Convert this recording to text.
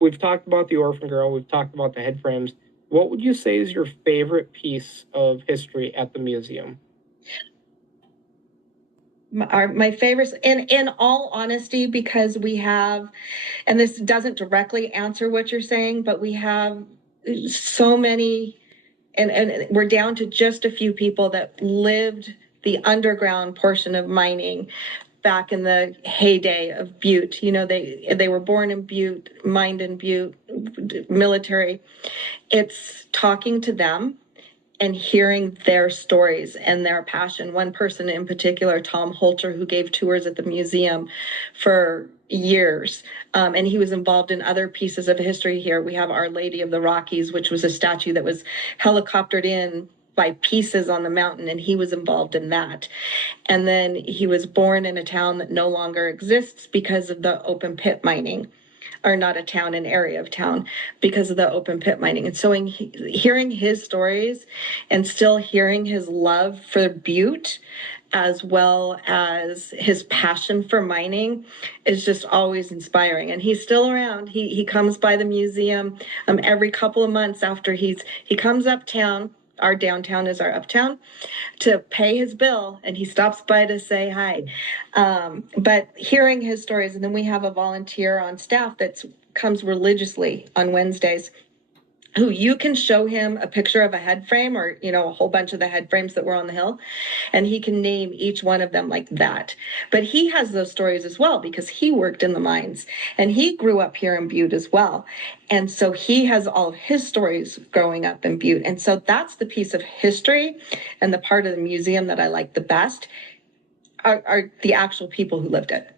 we've talked about the Orphan Girl, we've talked about the head frames. What would you say is your favorite piece of history at the museum? My favorites, in all honesty, because we have, and this doesn't directly answer what you're saying, but we have so many, and we're down to just a few people that lived the underground portion of mining back in the heyday of Butte. You know, they were born in Butte, mined in Butte, military. It's talking to them and hearing their stories and their passion. One person in particular, Tom Holter, who gave tours at the museum for years, and he was involved in other pieces of history here. We have Our Lady of the Rockies, which was a statue that was helicoptered in by pieces on the mountain, and he was involved in that. And then he was born in a town that no longer exists because of the open pit mining, or not a town, an area of town, because of the open pit mining. And so hearing his stories and still hearing his love for Butte, as well as his passion for mining, is just always inspiring. And he's still around. He comes by the museum every couple of months after he comes uptown. Our downtown is our uptown, to pay his bill, and he stops by to say hi. But hearing his stories, and then we have a volunteer on staff that comes religiously on Wednesdays, who you can show him a picture of a head frame, or a whole bunch of the head frames that were on the hill, and he can name each one of them like that. But he has those stories as well, because he worked in the mines and he grew up here in Butte as well. And so he has all of his stories growing up in Butte. And so that's the piece of history and the part of the museum that I like the best, are the actual people who lived it.